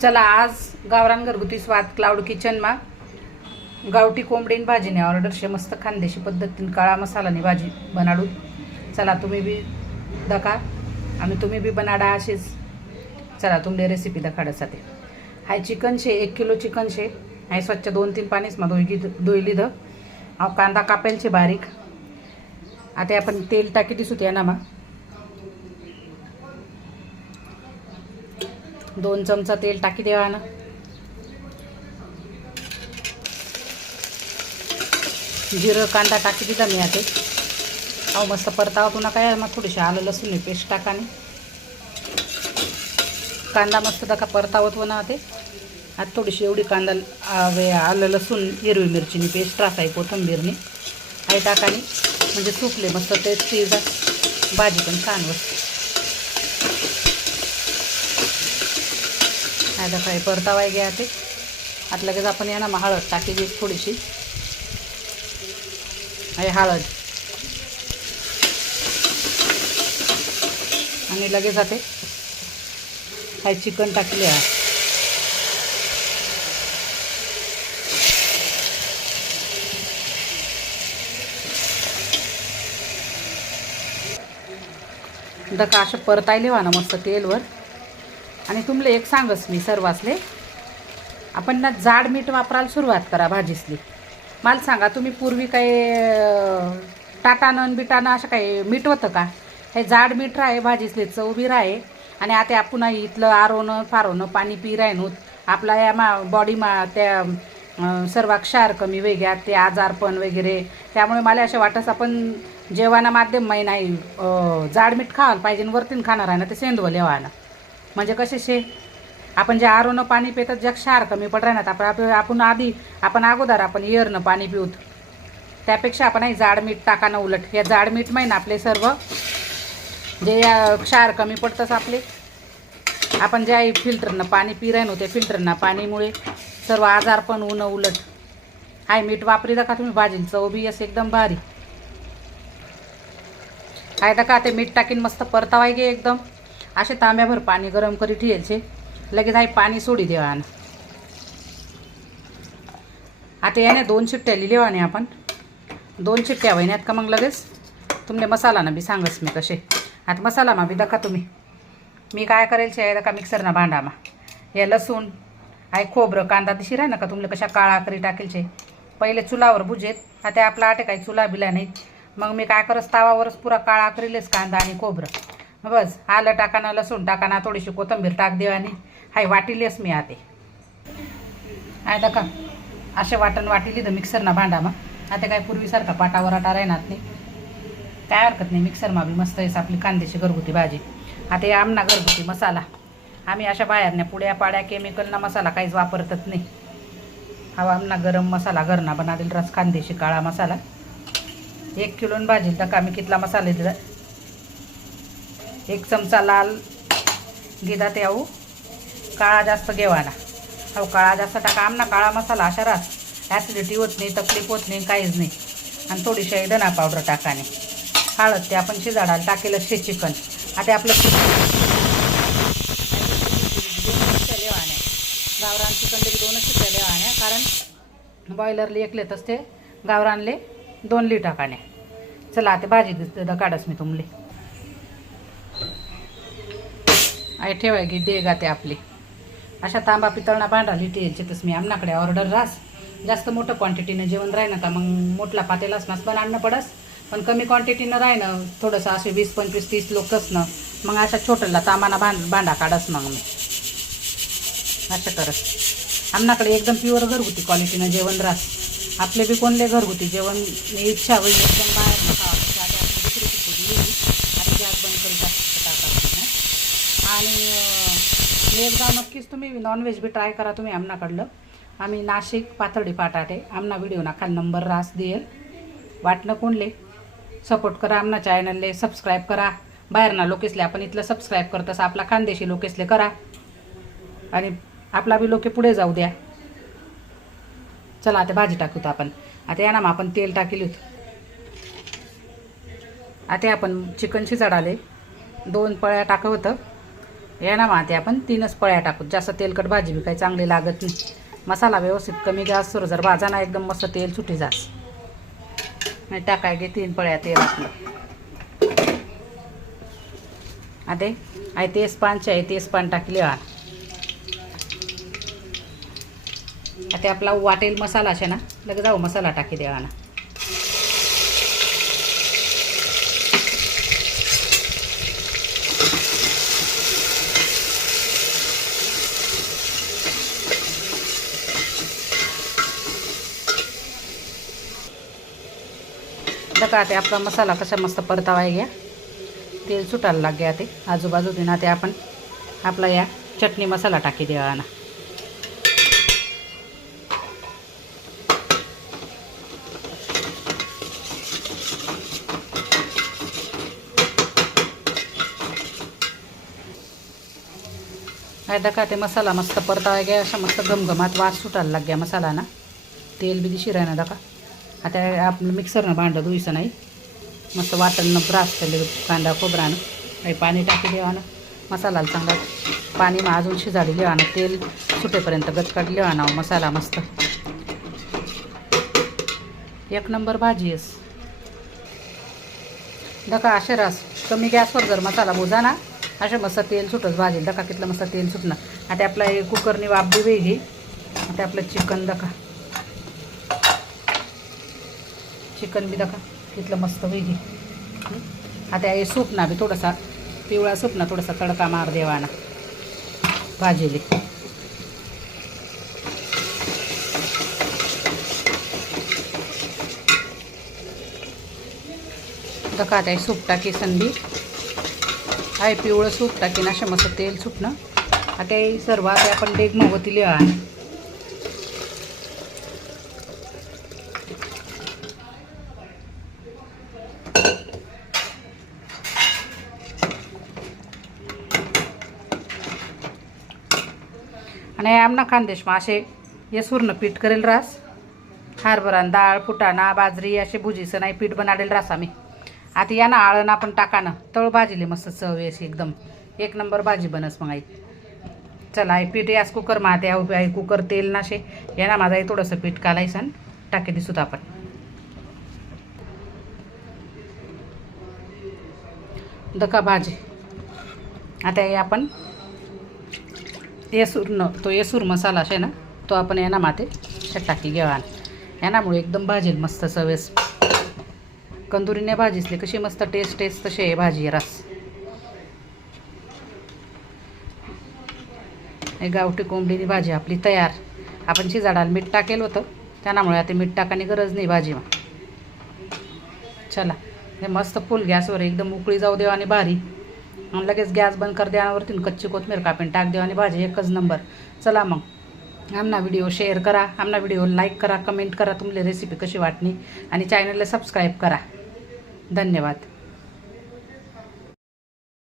चला आज गावरान घरगुती स्वाद क्लाउड किचनमा गावठी कोंबडीन भाजीने ऑर्डर शे मस्त खानदेशी पद्धतीने काळा मसालाने भाजी बनाडू. चला तुम्ही बी दका आणि तुम्ही बी बनाडा अशीच चला तुमले रेसिपी दखाडासाठी हाय चिकन शे एक किलो चिकन शे. हाय स्वच्छ दोन तीन पाणीच मा धुई धुई लिधं अहो कांदा कापेल शे बारीक. आता आपण तेल टाकी दिसू त्या ना दोन चमचा तेल टाकी देवा ना जिरं कांदा टाकी दिला मी आता अहो मस्त परतावा पुन्हा काय मग थोडीशी आलं लसूण पेस्ट टाकाने कांदा मस्त दका परतावत ना ते आता थोडीशी एवढी कांदा वे आलं लसूण हिरवी मिरचीनी पेस्ट टाकाय कोथंबीरनी. आई टाकानी म्हणजे सुकले मस्त ते भाजी पण छान बसते आता काय परतावाय घ्या ते. आता लगेच आपण या ना मग हळद टाकी थोडीशी. आहे हळद. आणि लगेच आते हाय चिकन टाकले आहे. दका असं परतायले वा ना मस्त तेलवर. आणि तुमले एक सांगस मी सर्वासले. आपण ना जाड मीठ वापरायला सुरुवात करा भाजीसली. मला सांगा तुम्ही पूर्वी काही अं, टाटानं बिटानं असं काही मीठ होतं का? हे जाड मीठ राहे भाजीसले चव बी राहे आणि आता आपण इथलं आरोनं फारोनं पाणी पी राहिनो आपला या मा बॉडीमा त्या सर्व क्षार कमी वेगळ्यात ते आजारपण वगैरे. त्यामुळे मला असं वाटस आपण जेवणा माध्यम नाही जाड मीठ खावायला पाहिजे वरतीन खाणार आहे ना ते सेंदवल लेवाना म्हणजे कसे शे? आपण जे आरोनं पाणी पितात जग क्षार कमी पड राहणार आपण आप- आपण आधी आपण अगोदर आपण एअरनं पाणी पिऊत. त्यापेक्षा आपण जाड मीठ टाकानं उलट. या जाड मीठ माही ना आपले सर्व? जे या क्षार कमी पडतंच आपले. आपण ज्या फिल्टरनं पाणी पी नव्हते फिल्टरनं पाणीमुळे सर्व आजार पण ऊन उलट. हाय मीठ वापरी का तुम्ही? भाजीन चव बी असं एकदम भारी. आहे का ते मीठ टाकीन मस्त परतावाय गे एकदम. असे तांब्याभर पाणी गरम करी छे लगेच आई पाणी सोडी देवा आणि आता याने दोन शिट्ट्या लिहिलेवाने आणि आपण. दोन शिट्ट्या वहिन्यात का मग लगेच? तुमने मसाला ना बी सांगस मी कसे. आता मसाला मा बी दका तुम्ही. मी काय करेल शे? दखा मिक्सरना भांडामा. हे लसूण आहे खोबरं कांदा दिशी राह ना का तुमले कशा काळा करी टाकेलचे पहिले चुलावर भुजेत. आता आपला आटे काही चुला बिला नाहीत. मग मी काय करस? तावावरच पुरा काळा करीलेच कांदा आणि खोबरं. बस आलं टाकाना लसूण टाकाना थोडीशी कोथंबीर टाक देवाने. हाय वाटिलेस मी आते. आहे दका असे वाटण वाटिली तर मिक्सरना भांडामा आता काय पूर्वीसारखा पाटावर आटा राहणार नाही. काय हरकत नाही मिक्सरमा बी मस्त आहेस आपली कांद्याची घरगुती भाजी. आता हे आमना घरगुती मसाला. आम्ही अशा बाहेरच्या पुड्या पाड्या केमिकलना मसाला काहीच वापरतच नाही. हा आमना गरम मसाला घरना बनादेल रस कांद्याशी काळा मसाला. एक किलोन भाजी तर आम्ही कितला मसाले दिला? एक चमचा लाल गिदा ते आऊ. काळा जास्त घेवाना. अहो काळा जास्त टाका. आमना काळा मसाला अशा रास ॲसिडिटी होत नाही तकलीफ होत नाही काहीच नाही. आणि थोडीशी धना पावडर टाकाने. हळद ते आपण शिजाडायला टाकेलं शे चिकन. आता आपलं शिट्ट्या लेवाने गावरान चिकन तरी दोनच शिट्ट्या वाण्या कारण बॉयलरले एकलेतच ते गावरानले दोन ली टाकाने. चला आता भाजी द काढस मी तुमले. आई ठेवाय की दे गाते आपली. अशा तांबा पितळणा भांडा लिटी तस मी आमनाकडे ऑर्डर रास. जास्त मोठं क्वांटिटीनं जेवण राही ना तर मग मोठला पातेलाच नास पण आणणं पडस. पण कमी क्वांटिटीनं राही ना थोडंसं असे वीस पंचवीस तीस लोकच ना मग अशा छोटला तांबाना भांड भांडा काढस मग मी. असं करस. आमनाकडे एकदम प्युअर घरगुती क्वालिटीनं जेवण रास. आपले बी कोणले घरगुती जेवण इच्छा होईल एकदम बाहेर खावा आता आपली दुसरी खिचडी येईल आता गॅस बंद करून जास्त टाका आणि एकदा नक्कीच तुम्ही नॉनव्हेज बी ट्राय करा तुम्ही आमनाकडलं. आम्ही नाशिक पाथर्डी पाटाटे आमना व्हिडिओ ना नंबर रास देईल. वाटणं कोणले सपोर्ट करा आमना चॅनलले सबस्क्राईब करा. बाहेरना लोकेसले आपण इथलं सबस्क्राईब करतस आपला खानदेशी लोकेसले करा. आणि आपला बी लोके पुढे जाऊ द्या. चला आता भाजी टाकूत आपण. आता या ना मग आपण तेल टाकेल आता आपण चिकन शिजाडाले. दोन पळ्या टाकं होतं. हे ना माते आपण तीनच पळ्या टाकू जास्त तेलकट भाजी बी काही चांगली लागत नाही. मसाला व्यवस्थित कमी गॅस सुरू जर भाजा ना एकदम मस्त तेल सुटी जास. आणि टाकाय गे तीन पळ्या तेल आपलं आता? आहे तेच पानचे आहे तेच पान टाकले आता आपला वाटेल मसाला असे ना? लगे जाऊ मसाला टाकी देवा बघा ते आपला मसाला कसा मस्त परतावा घ्या तेल सुटायला लाग गया ते आजूबाजू ना ते आपण आपला या चटणी मसाला टाकी देवाना. ना दखा का ते मसाला मस्त परतावा घ्या अशा मस्त घमघमात वास सुटायला लाग गया मसाला ना तेल बी दिशी ना दखा आता आपलं मिक्सरनं भांडं धुईचं नाही. मस्त वाटण ब्रास केले कांदा खोबरानं काही पाणी टाकी देवानं मसालाला चांगला पाणी मग अजून शिजाडी लेवानं तेल सुटेपर्यंत गचकट लिवाना मसाला मस्त. एक नंबर भाजी आहेस. डका असे रास. कमी गॅसवर जर मसाला बोजा ना असे मस्त तेल सुटच भाजी. डका कितलं मस्त तेल सुटणं. आता आपला हे कुकरनी वापडी वेगळी. आता आपलं चिकन दका चिकन बी दाखा तिथलं मस्त वेगळी आता हे सूप ना बी थोडासा पिवळा सूप ना थोडासा तडका मार देवाना. भाजीले. दका आता हे सूप टाकी संधी. आहे पिवळं सूप टाकी ना मस्त तेल सुटणं आता हे सर्व आता आपण डेग मोगती लिहा आणि आमना खानदेशमा असे येसूरनं पीठ करेल रास हरभरा डाळ फुटाणा बाजरी असे भुजीचं नाही पीठ बनाडेल रास आम्ही आता या ना आळण आपण टाकानं तळ भाजीले मस्त चव अशी एकदम एक नंबर भाजी बनस मग आई चला आई पीठ यास कुकर माते आहे कुकर तेल नाशे या ना माझा थोडंसं पीठ कालायसन टाके दिसूत आपण दका भाजी आता हे आपण येसूरनं तो येसूर मसाला आहे ना तो आपण यांना माते टाकी घेवा यानामुळे एकदम भाजील मस्त चवेस कंदुरीने भाजीसले कशी मस्त टेस्ट टेस्ट तशी आहे भाजी रस. हे गावठी कोंबडीनी भाजी आपली तयार. आपण शिजाडाल मीठ टाकेल होतं त्यामुळे आता मीठ टाकानी गरज नाही भाजी चला हे मस्त फुल गॅसवर एकदम उकळी जाऊ देवा आणि भारी. आणि लगेच गॅस बंद कर द्यावरती कच्ची कोथमीर कापीन टाक देवा आणि भाजी एकच नंबर. चला मग. आमना व्हिडिओ शेअर करा आमना व्हिडिओ लाईक करा कमेंट करा तुमले रेसिपी कशी वाटणी आणि चॅनलला सबस्क्राईब करा. धन्यवाद.